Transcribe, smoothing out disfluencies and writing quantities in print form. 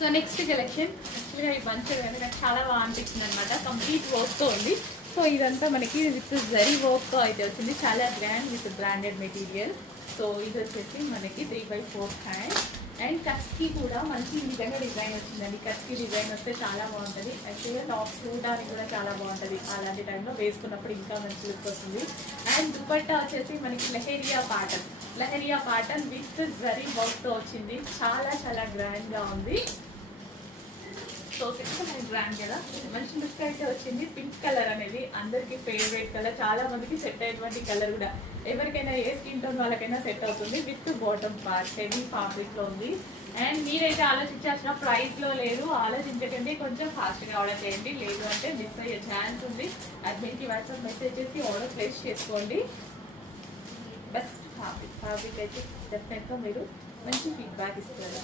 So next collection యాక్చువల్గా ఈ bunch కనుక చాలా బాగా అనిపించింది అనమాట. కంప్లీట్ వర్క్తో ఉంది. సో ఇదంతా మనకి విత్ జరీ వర్క్తో అయితే వచ్చింది. చాలా grand with branded material. So ఇది వచ్చేసి మనకి 3/4 హ్యాండ్ అండ్ కట్స్కి కూడా మంచి నిజంగా డిజైన్ వచ్చిందండి. కట్స్కి డిజైన్ వస్తే చాలా బాగుంటుంది. యాక్చువల్గా టాప్ చూడడానికి కూడా చాలా బాగుంటుంది. అలాంటి టైంలో వేసుకున్నప్పుడు ఇంకా మంచి లుక్ వస్తుంది. అండ్ దుపట్టా వచ్చేసి మనకి లహరియా పాటన్ విత్ జరీ వర్క్తో వచ్చింది. చాలా చాలా గ్రాండ్గా ఉంది. సో మనకి గ్రాండ్ కదా, మంచి లుక్ అయితే వచ్చింది. పింక్ కలర్ అనేది అందరికి ఫేవరెట్ కలర్, చాలా మందికి సెట్ అయ్యేటువంటి కలర్ కూడా. ఎవరికైనా ఏ స్కిన్ టోన్ వాళ్ళకైనా సెట్ అవుతుంది. విత్ బాటమ్ పార్ట్ హెవీ ఫ్యాబ్రిక్లో ఉంది. అండ్ మీరైతే ఆలోచించాల్సిన ప్రైస్లో లేదు, ఆలోచించకండి, కొంచెం ఫాస్ట్గా ఆర్డర్ చేయండి. లేదు అంటే మిస్ అయ్యే ఛాన్స్ ఉంది. అడ్మిన్కి వాట్సాప్ మెసేజ్ చేసి ఆర్డర్ ప్లేస్ చేసుకోండి. బెస్ట్ ఫ్యాబ్రిక్ అయితే డెఫినెట్గా మీరు మంచి ఫీడ్బ్యాక్ ఇస్తారు.